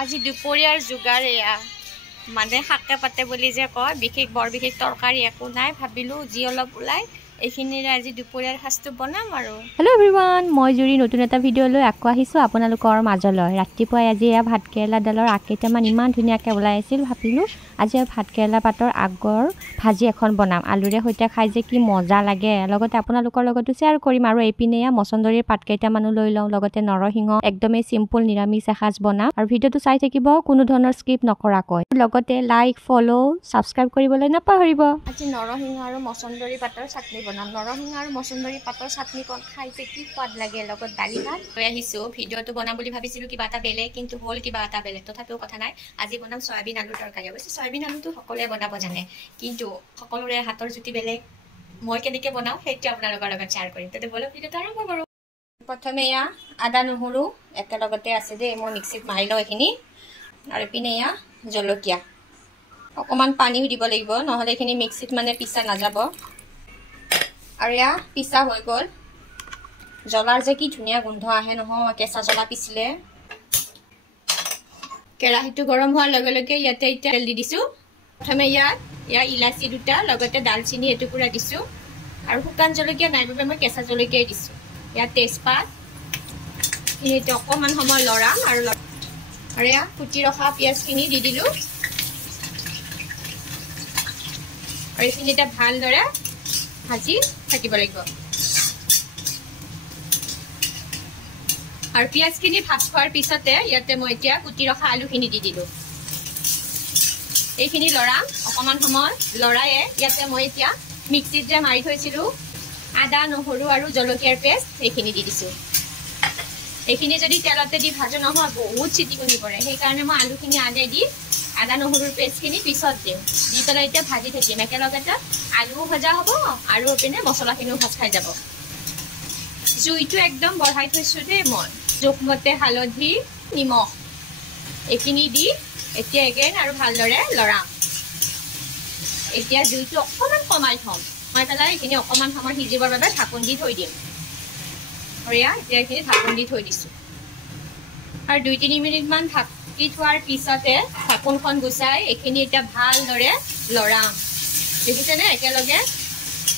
আজি দুপৰীয়াৰ যোগাৰ এয়া মানে শাকে পাতে বুলি যে কয় বিশেষ বৰ বিশেষ তৰকাৰী একো নাই ভাবিলোঁ যি অলপ ওলাই এইখিনিৰে আজি দুপৰীয়াৰ সাজটো বনাম আৰু হেল্ল' এভৰিৱান মই জুৰি নতুন এটা ভিডিঅ' লৈ আকৌ আহিছোঁ আপোনালোকৰ মাজলৈ ৰাতিপুৱাই আজি এয়া ভাতকেৰেলা ডালৰ আগ কেইটামান ইমান ধুনীয়াকৈ ওলাই আছিল ভাবিলোঁ আজি ভাতকেৰেলা পাতৰ আগৰ ভাজি এখন বনাম আলুৰে সৈতে খাই যে কি মজা লাগে লগতে আপোনালোকৰ লগতো শ্বেয়াৰ কৰিম আৰু এইপিনে এয়া মচন্দৰীৰ পাত কেইটামানো লৈ লওঁ লগতে নৰসিংহ একদমেই চিম্পুল নিৰামিষ এসাঁজ বনাম আৰু ভিডিঅ'টো চাই থাকিব কোনো ধৰণৰ স্কিপ নকৰাকৈ লগতে লাইক ফ'ল' ছাবস্ক্ৰাইব কৰিবলৈ নাপাহৰিব আজি নৰসিংহ আৰু মচন্দৰী পাতৰ চাটনি বনাম নৰসিংহ আৰু মচন্দৰী পাতৰ চাটনিকণ খাই যে কি সোৱাদ লাগে লগত দালি ভাত লৈ আহিছোঁ ভিডিঅ'টো বনাম বুলি ভাবিছিলোঁ কিবা এটা বেলেগ কিন্তু হ'ল কিবা এটা বেলেগ তথাপিও কথা নাই আজি বনাম চয়াবিন আলুৰ তৰকাৰী অৱশ্যে চয়াবিন আলুটো সকলোৱে বনাব জানে কিন্তু সকলোৰে হাতৰ জুতি বেলেগ মই কেনেকৈ বনাওঁ সেইটো আপোনালোকৰ লগত শ্বেয়াৰ কৰিম তাতে বলক ভিডিঅ'টো আৰম্ভ কৰোঁ প্ৰথমে এয়া আদা নহৰু একেলগতে আছে দেই মই মিক্সিত মাৰি লওঁ এইখিনি আৰু ইপিনে এয়া জলকীয়া অকণমান পানীও দিব লাগিব নহ'লে এইখিনি মিক্সিত মানে পিছা নাযাব আৰু এয়া পিছা হৈ গ'ল জ্বলাৰ যে কি ধুনীয়া গোন্ধ আহে নহয় কেঁচা জ্বলা পিচিলে কেৰাহীটো গৰম হোৱাৰ লগে লগে ইয়াতে এতিয়া তেল দি দিছোঁ প্ৰথমে ইয়াৰ ইলাচি দুটা লগতে দালচিনি এটুকুৰা দিছোঁ আৰু শুকান জলকীয়া নাই বাবে মই কেঁচা জলকীয়াই দিছোঁ ইয়াত তেজপাত এইখিনি অকণমান সময় লৰাম আৰু এয়া কুটি ৰখা পিঁয়াজখিনি দি দিলোঁ আৰু এইখিনি এতিয়া ভালদৰে ভাজি থাকিব লাগিব আৰু পিঁয়াজখিনি ভাজ খোৱাৰ পিছতে ইয়াতে মই এতিয়া কুটি ৰখা আলুখিনি দি দিলোঁ এইখিনি লৰাম অকণমান সময় লৰায়ে ইয়াতে মই এতিয়া মিক্সিত যে মাৰি থৈছিলোঁ আদা নহৰু আৰু জলকীয়াৰ পেষ্ট এইখিনি দি দিছোঁ এইখিনি যদি তেলতে দি ভাজো নহয় বহুত চিটিকনি পৰে সেইকাৰণে মই আলুখিনি আগে দি আদা নহৰুৰ পেষ্টখিনি পিছত দিম দি পেলাই এতিয়া ভাজি থাকিম একেলগতে আলুও ভজা হ'ব আৰু এইপিনে মছলাখিনিও ভাজ খাই যাব জুইটো একদম বঢ়াই থৈছোঁ দেই মই জোখমতে হালধি নিমখ এইখিনি দি এতিয়া এগেইন আৰু ভালদৰে লৰাম এতিয়া জুইটো অকণমান কমাই থ'ম মই পেলাই এইখিনি অকণমান সময় সিজিবৰ বাবে ঢাকোন দি থৈ দিম আৰু এতিয়া এইখিনি ঢাকোন দি থৈ দিছোঁ আৰু 2-3 মিনিটমান ঢাকি থোৱাৰ পিছতে ঢাকোনখন গুচাই এইখিনি এতিয়া ভালদৰে লৰাম দেখিছেনে একেলগে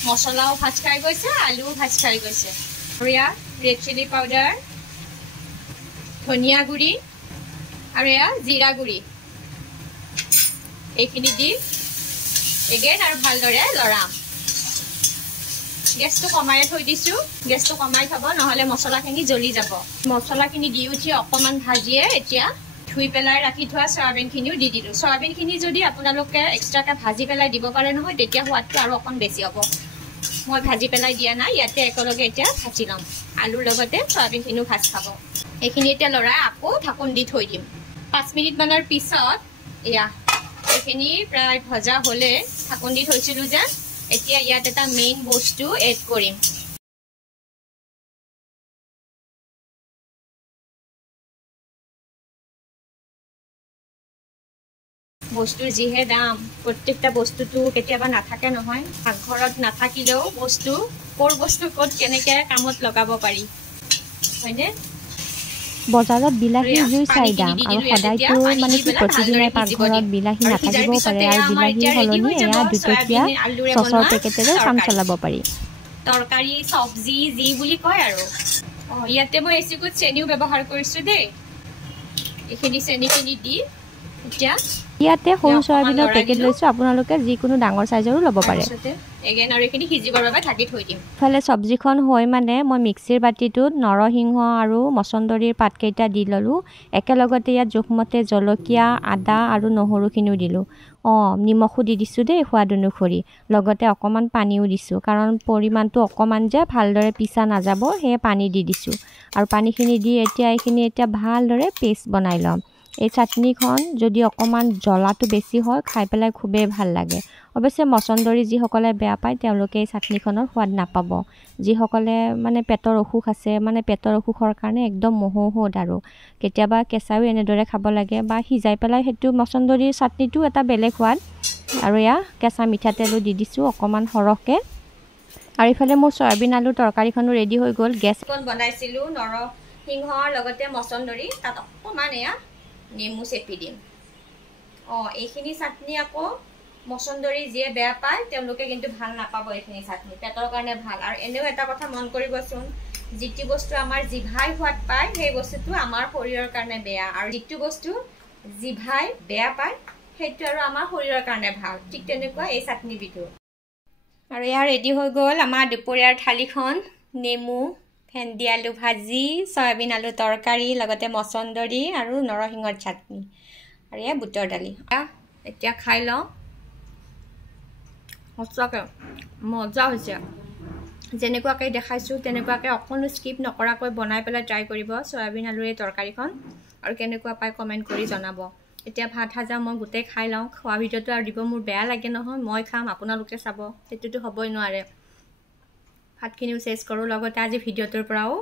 মছলাও ভাজ খাই গৈছে আলুও ভাজ খাই গৈছে আৰু ইয়াত ৰেড চিলি পাউডাৰ ধনিয়া গুড়ি আৰু এয়া জিৰা গুড়ি এইখিনি দি এগেইন আৰু ভালদৰে লৰাম গেছটো কমাই থৈ দিছোঁ গেছটো কমাই থ'ব নহ'লে মছলাখিনি জ্বলি যাব মছলাখিনি দি উঠি অকণমান ভাজিয়ে এতিয়া ধুই পেলাই ৰাখি থোৱা চয়াবিনখিনিও দি দিলোঁ চয়াবিনখিনি যদি আপোনালোকে এক্সট্ৰাকৈ ভাজি পেলাই দিব পাৰে নহয় তেতিয়া সোৱাদটো আৰু অকণ বেছি হ'ব মই ভাজি পেলাই দিয়া নাই ইয়াতে একেলগে এতিয়া ভাজি ল'ম আলুৰ লগতে চয়াবিনখিনিও ভাজ খাব এইখিনি এতিয়া লৰাই আকৌ ঢাকোন দি থৈ দিম 5 মিনিটমানৰ পিছত এয়া এইখিনি প্ৰায় ভজা হ'লে ঢাকোন দি থৈছিলোঁ যে এতিয়া ইয়াত এটা মেইন বস্তু এড কৰিম বস্তুৰ যিহে দাম প্ৰত্যেকটা বস্তুটো কেতিয়াবা নাথাকে নহয় পাকঘৰত নাথাকিলেও বস্তু ক'ত কেনেকৈ কামত লগাব পাৰি হয়নে বজাৰত বিলাহী জুই চাই দাম আৰু সদায়তো মানে কি প্ৰতিদিনে পাকঘৰত বিলাহী নাথাকিবও পাৰে আৰু বিলাহী সলনি এয়া দুটকীয়া চচৰ পেকেটেৰে কাম চলাব পাৰি তৰকাৰী চব্জি যি বুলি কয় আৰু ইয়াতে মই এচিকুট চেনিও ব্যৱহাৰ কৰিছোঁ দেই এইখিনি চেনিখিনি দি এতিয়া ইয়াতে সৰু চয়াবিনৰ পেকেট লৈছোঁ আপোনালোকে যিকোনো ডাঙৰ চাইজৰো ল'ব পাৰে ইফালে চব্জিখন হৈ মানে মই মিক্সিৰ বাতিটোত নৰসিংহ আৰু মচন্দৰীৰ পাতকেইটা দি ল'লোঁ একেলগতে ইয়াত জোখমতে জলকীয়া আদা আৰু নহৰুখিনিও দিলোঁ নিমখো দি দিছোঁ দেই সোৱাদ অনুসৰি লগতে অকণমান পানীও দিছোঁ কাৰণ পৰিমাণটো অকণমান যে ভালদৰে পিছা নাযাব সেয়ে পানী দি দিছোঁ আৰু পানীখিনি দি এইখিনি ভালদৰে পেষ্ট বনাই ল'ম এই চাটনিখন যদি অকণমান জ্বলাটো বেছি হয় খাই পেলাই খুবেই ভাল লাগে অৱশ্যে মচন্দৰী যিসকলে বেয়া পায় তেওঁলোকে এই চাটনিখনৰ সোৱাদ নাপাব যিসকলে মানে পেটৰ অসুখ আছে মানে পেটৰ অসুখৰ কাৰণে একদম মহৌষধ আৰু কেতিয়াবা কেঁচাও এনেদৰে খাব লাগে বা সিজাই পেলাই সেইটো মচন্দৰীৰ চাটনিটো এটা বেলেগ সোৱাদ আৰু এয়া কেঁচা মিঠাতেলো দি দিছোঁ অকণমান সৰহকৈ আৰু ইফালে মোৰ চয়াবিন আলুৰ তৰকাৰীখনো ৰেডি হৈ গ'ল গেছখন বনাইছিলোঁ নৰসিংহৰ লগতে মচন্দৰী তাত অকণমান এয়া নেমু চেপি দিম এইখিনি চাটনি আকৌ মছন্দৰী যিয়ে বেয়া পায় তেওঁলোকে কিন্তু ভাল নাপাব এইখিনি চাটনি পেটৰ কাৰণে ভাল আৰু এনেও এটা কথা মন কৰিবচোন যিটো বস্তু আমাৰ জিভাই সোৱাদ পায় সেই বস্তুটো আমাৰ শৰীৰৰ কাৰণে বেয়া আৰু যিটো বস্তু জিভাই বেয়া পায় সেইটো আৰু আমাৰ শৰীৰৰ কাৰণে ভাল ঠিক তেনেকুৱা এই চাটনি বিধু আৰু ইয়াৰ ৰেডি হৈ গ'ল আমাৰ দুপৰীয়াৰ থালিখন নেমু ভেন্দি আলু ভাজি সয়াবিন আলু তৰকাৰী লগতে মছন্দৰী আৰু নৰসিংহৰ চাটনি আৰু এয়া বুটৰ দালি এতিয়া খাই লওঁ সঁচাকৈ মজা হৈছে যেনেকুৱাকৈ দেখাইছোঁ তেনেকুৱাকৈ অকণো স্কিপ নকৰাকৈ বনাই পেলাই ট্ৰাই কৰিব সয়াবিন আলুৰ এই তৰকাৰীখন আৰু কেনেকুৱা পায় কমেণ্ট কৰি জনাব এতিয়া ভাত ভাজা মই গোটেই খাই লওঁ খোৱা ভিডিঅ'টো আৰু দিব মোৰ বেয়া লাগে নহয় মই খাম আপোনালোকে চাব সেইটোতো হ'বই নোৱাৰে ভাতখিনিও চেছ কৰোঁ লগতে আজি ভিডিঅ'টোৰ পৰাও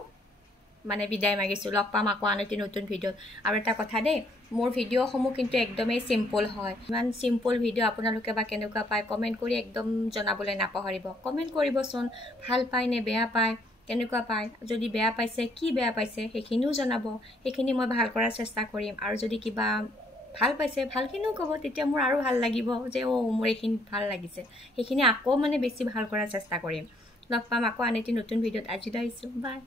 মানে বিদায় মাগিছোঁ লগ পাম আকৌ আন এটি নতুন ভিডিঅ'ত আৰু এটা কথা দেই মোৰ ভিডিঅ'সমূহ কিন্তু একদমেই চিম্পল হয় ইমান চিম্পল ভিডিঅ' আপোনালোকে বা কেনেকুৱা পায় কমেণ্ট কৰি একদম জনাবলৈ নাপাহৰিব কমেণ্ট কৰিবচোন ভাল পায় নে বেয়া পায় কেনেকুৱা পায় যদি বেয়া পাইছে কি বেয়া পাইছে সেইখিনিও জনাব সেইখিনি মই ভাল কৰাৰ চেষ্টা কৰিম আৰু যদি কিবা ভাল পাইছে ভালখিনিও ক'ব তেতিয়া মোৰ আৰু ভাল লাগিব যে মোৰ এইখিনি ভাল লাগিছে সেইখিনি আকৌ মানে বেছি ভাল কৰাৰ চেষ্টা কৰিম লগ পাম আকৌ আন এটি নতুন ভিডিঅ'ত আজি আহিছোঁ বাই